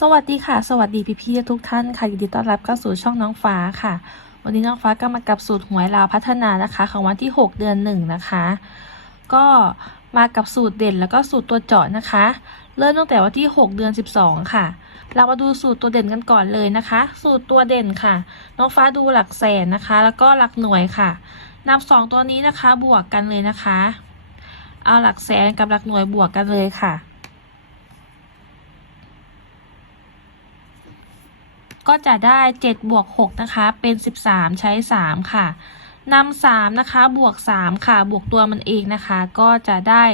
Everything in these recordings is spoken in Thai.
สวัสดีค่ะ สวัสดีพี่พี่ๆทุกท่านค่ะยินดีต้อนรับเข้าสู่ช่องน้องฟ้าค่ะ วันนี้น้องฟ้าก็มากับสูตรหวยลาวพัฒนานะคะ ของวันที่ 6 เดือนหนึ่งนะคะ ก็มากับสูตรเด่นแล้วก็สูตรตัวเจาะนะคะ เริ่มตั้งแต่วันที่ 6 เดือน 12 ค่ะ เรามาดูสูตรตัวเด่นกันก่อนเลยนะคะ สูตรตัวเด่นค่ะ น้องฟ้าดูหลักแสนนะคะ แล้วก็หลักหน่วยค่ะนำสองตัวนี้นะคะบวกกันเลยนะคะ เอาหลักแสนกับหลักหน่วยบวกกันเลยค่ะ ก็จะได้7บวก6นะคะ เป็น 13 ใช้ 3 ค่ะนำ3นะคะ บวก 3 ค่ะ บวกตัวมันเองนะคะ ก็จะได้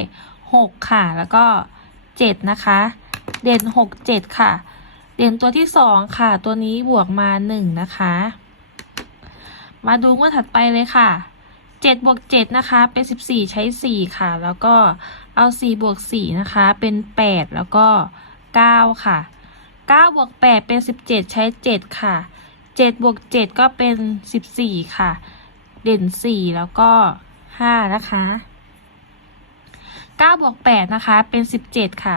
6 ค่ะ แล้วก็ 7 นะคะ เด่น 6 7 ค่ะ เด่นตัวที่ 2 ค่ะ ตัวนี้บวกมา 1 นะคะ มาดูงวดถัดไปเลยค่ะ7บวก7นะคะ เป็น 14 ใช้ 4 ค่ะ แล้วก็เอา 4 บวก 4 นะคะ เป็น 8 แล้วก็ 9 ค่ะ 9บวก8เป็น 17 ใช้ 7 ค่ะ 7บวก7 ก็เป็น 14 ค่ะ เด่น 4 แล้วก็ 5 นะคะ9บวก8นะคะ เป็น 17 ค่ะ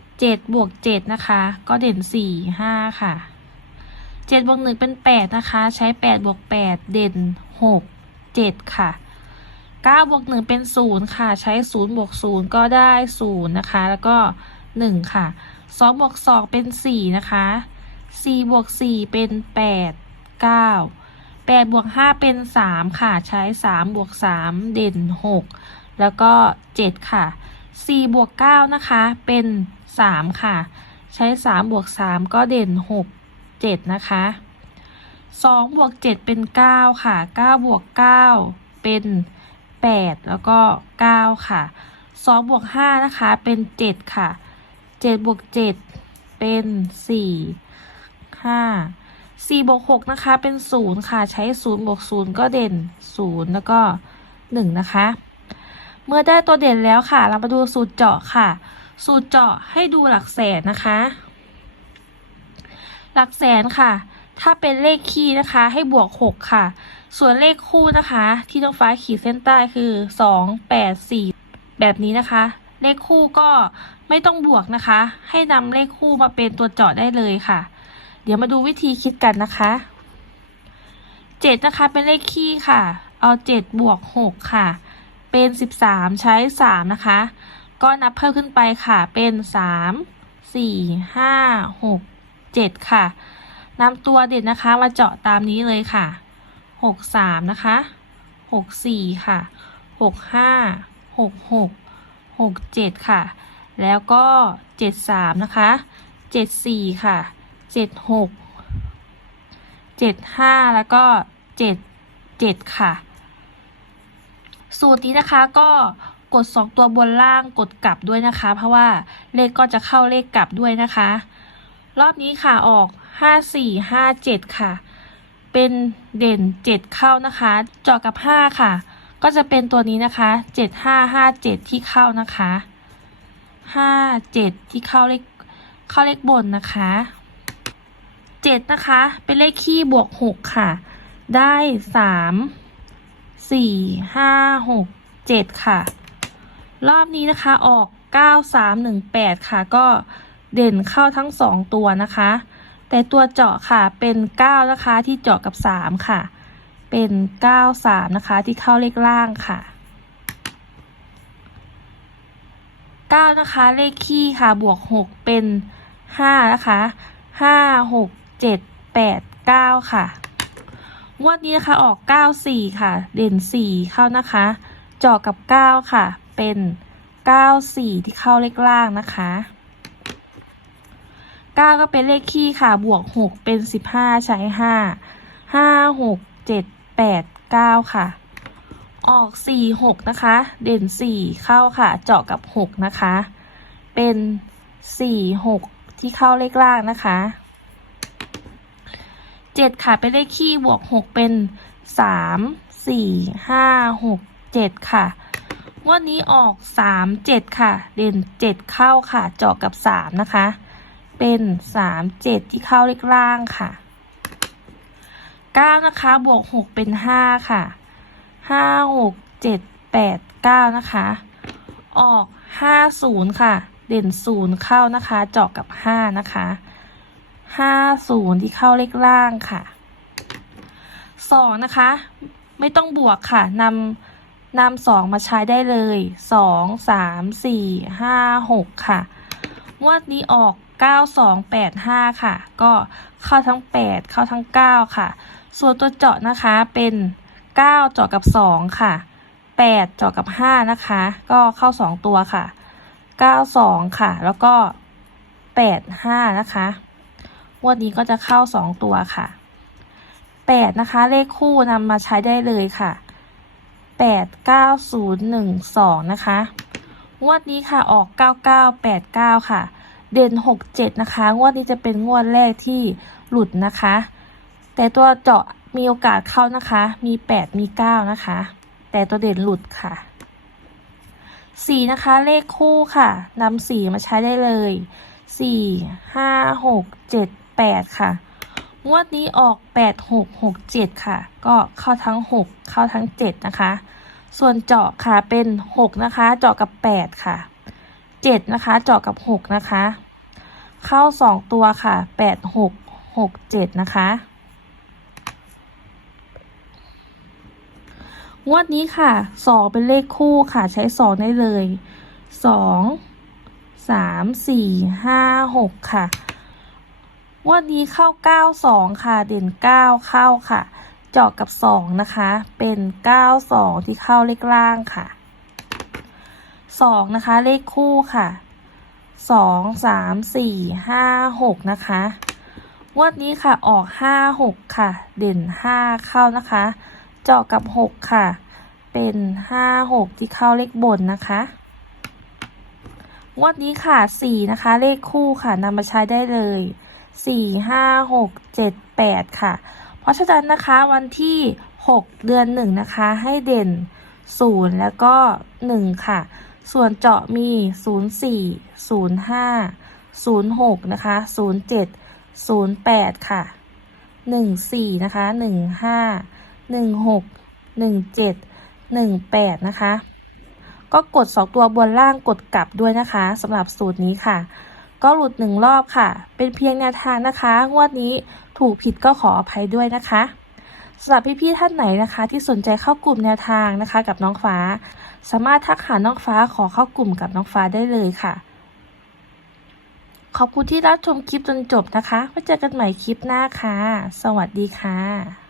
7 บวก 7 นะคะ ก็เด่น 4 5 ค่ะ 7 บวก 1 เป็น 8 นะคะ ใช้ 8 บวก 8 เด่น 6 7 ค่ะ 9 บวก 1 เป็น 0 ค่ะ ใช้ 0 บวก 0 ก็ได้ 0 นะคะ แล้วก็ 1 ค่ะสองบวกสองเป็นสี่นะคะสี่บวกสี่เป็นแปดเก้าแปดบวกห้าเป็นสามค่ะ ใช้สามบวกสามเด่นหกแล้วก็เจ็ดค่ะสี่บวกเก้านะคะ เป็นสามค่ะ ใช้สามบวกสามก็เด่นหกเจ็ดนะคะสองบวกเจ็ดเป็นเก้าค่ะเก้าบวกเก้าเป็นแปดแล้วก็เก้าค่ะสองบวกห้านะคะ เป็นเจ็ดค่ะ เจ็ดบวกเจ็ดเป็นสี่ห้าสี่บวกหกนะคะ เป็นศูนย์ค่ะ ใช้ศูนย์บวกศูนย์ก็เด่นศูนย์แล้วก็หนึ่งนะคะ เมื่อได้ตัวเด่นแล้วค่ะ เรามาดูสูตรเจาะค่ะ สูตรเจาะให้ดูหลักแสนนะคะ หลักแสนค่ะ ถ้าเป็นเลขคี่นะคะ ให้บวกหกค่ะ ส่วนเลขคู่นะคะ ที่ต้องฟ้าขีดเส้นใต้คือสองแปดสี่แบบนี้นะคะ เลขคู่ก็ไม่ต้องบวกนะคะ ให้นำเลขคู่มาเป็นตัวเจาะได้เลยค่ะ เดี๋ยวมาดูวิธีคิดกันนะคะเจ็ดนะคะเป็นเลขคี่ค่ะ เอาเจ็ดบวกหกค่ะ เป็นสิบสามใช้สามนะคะ ก็นับเพิ่มขึ้นไปค่ะ เป็นสามสี่ห้าหกเจ็ดค่ะนำตัวเด่นนะคะมาเจาะตามนี้เลยค่ะหกสามนะคะหกสี่ค่ะหกห้าหกหก หกเจ็ดค่ะ แล้วก็เจ็ดสามนะคะเจ็ดสี่ค่ะเจ็ดหกเจ็ดห้าแล้วก็เจ็ดเจ็ดค่ะ สูตรนี้นะคะก็กดสองตัวบนล่างกดกลับด้วยนะคะ เพราะว่าเลขก็จะเข้าเลขกลับด้วยนะคะ รอบนี้ค่ะออกห้าสี่ห้าเจ็ดค่ะ เป็นเด่นเจ็ดเข้านะคะจาะกับห้าค่ะ ก็จะเป็นตัวนี้นะคะเจ็ดห้าห้าเจ็ดที่เข้านะคะห้าเจ็ดที่เข้าเลขเข้าเลขบนนะคะเจ็ดนะคะ เป็นเลขคี่บวกหกค่ะ ได้สามสี่ห้าหกเจ็ดค่ะ รอบนี้นะคะออกเก้าสามหนึ่งแปดค่ะ ก็เด่นเข้าทั้งสองตัวนะคะ แต่ตัวเจาะค่ะเป็นเก้านะคะที่เจาะกับสามค่ะ เป็นเก้าสามนะคะ ที่เข้าเลขล่างค่ะเก้านะคะ เลขคี่ค่ะ บวกหกเป็นห้านะคะห้าหกเจ็ดแปดเก้าค่ะงวดนี้นะคะออกเก้าสี่ค่ะ เด่นสี่เข้านะคะเจาะกับเก้าค่ะ เป็นเก้าสี่ที่เข้าเลขล่างนะคะเก้าก็เป็นเลขคี่ค่ะ บวกหกเป็นสิบห้าใช้ห้าห้าหกเจ็ด แปดเก้าค่ะ ออกสี่หกนะคะ เด่นสี่เข้าค่ะ เจาะกับหกนะคะ เป็นสี่หกที่เข้าเลขล่างนะคะเจ็ดค่ะ เป็นเลขคี่บวกหกเป็นสามสี่ห้าหกเจ็ดค่ะงวดนี้ออกสามเจ็ดค่ะ เด่นเจ็ดเข้าค่ะ เจาะกับสามนะคะ เป็นสามเจ็ดที่เข้าเลขล่างค่ะ เก้านะคะ บวกหกเป็นห้าค่ะห้าหกเจ็ดแปดเก้านะคะ ออกห้าศูนย์ค่ะ เด่นศูนย์เข้านะคะ เจาะกับห้านะคะเห้าศูนย์ที่เข้าเลขล่างค่ะสองนะคะ ไม่ต้องบวกค่ะนำนำสองมาใช้ได้เลยสองสามสี่ห้าหกค่ะ งวดนี้ออกเก้าสองแปดห้าค่ะ ก็เข้าทั้งแปดเข้าทั้งเก้าค่ะ ส่วนตัวเจาะนะคะเป็นเก้าเจาะกับสองค่ะแปดเจาะกับห้านะคะ ก็เข้าสองตัวค่ะเก้าสองค่ะ แล้วก็แปดห้านะคะงวดนี้ก็จะเข้าสองตัวค่ะแปดนะคะ เลขคู่นำมาใช้ได้เลยค่ะแปดเก้าศูนย์หนึ่งสองนะคะงวดนี้ค่ะออก 9989 ค่ะ เด่น 67 นะคะ งวดนี้จะเป็นงวดแรกที่หลุดนะคะ แต่ตัวเจาะมีโอกาสเข้านะคะ มี 8 มี 9 นะคะ แต่ตัวเด่นหลุดค่ะสีนะคะเลขคู่ค่ะนำสีมาใช้ได้เลย4 5 6 7 8ค่ะ งวดนี้ออก8 6 6 7ค่ะ ก็เข้าทั้ง6เข้าทั้ง7นะคะ ส่วนเจาะค่ะเป็นหกนะคะ เจาะกับแปดค่ะเจ็ดนะคะ เจาะกับหกนะคะ เข้าสองตัวค่ะแปดหกหกเจ็ดนะคะ งวดนี้ค่ะสองเป็นเลขคู่ค่ะใช้สองได้เลยสองสามสี่ห้าหกค่ะ งวดนี้เข้าเก้าสองค่ะ เด่นเก้าเข้าค่ะ เจาะกับสองนะคะ เป็นเก้าสองที่เข้าเลขล่างค่ะสองนะคะเลขคู่ค่ะสองสามสี่ห้าหกนะคะ งวดนี้ค่ะออกห้าหกค่ะ เด่นห้าเข้านะคะ เจาะกับหกค่ะ เป็นห้าหกที่เข้าเลขบนนะคะ งวดนี้ค่ะสี่นะคะ เลขคู่ค่ะนำมาใช้ได้เลยสี่ห้าหกเจ็ดแปดค่ะ เพราะฉะนั้นนะคะวันที่ 6 เดือน 1 นะคะ ให้เด่น 0 แล้วก็ 1 ค่ะ ส่วนเจาะมี 04 05 06 นะคะ 07 08 ค่ะ 14 นะคะ 15 16 17 18 นะคะ ก็กด 2 ตัวบนล่างกดกลับด้วยนะคะสำหรับสูตรนี้ค่ะ ก็หลุดหนึ่งรอบค่ะ เป็นเพียงแนวทางนะคะ งวดนี้ถูกผิดก็ขออภัยด้วยนะคะสำหรับพี่ๆท่านไหนนะคะ ที่สนใจเข้ากลุ่มแนวทางนะคะ กับน้องฟ้า สามารถทักหาน้องฟ้าขอเข้ากลุ่มกับน้องฟ้าได้เลยค่ะ ขอบคุณที่รับชมคลิปจนจบนะคะไว้เจอกันใหม่คลิปหน้าค่ะ สวัสดีค่ะ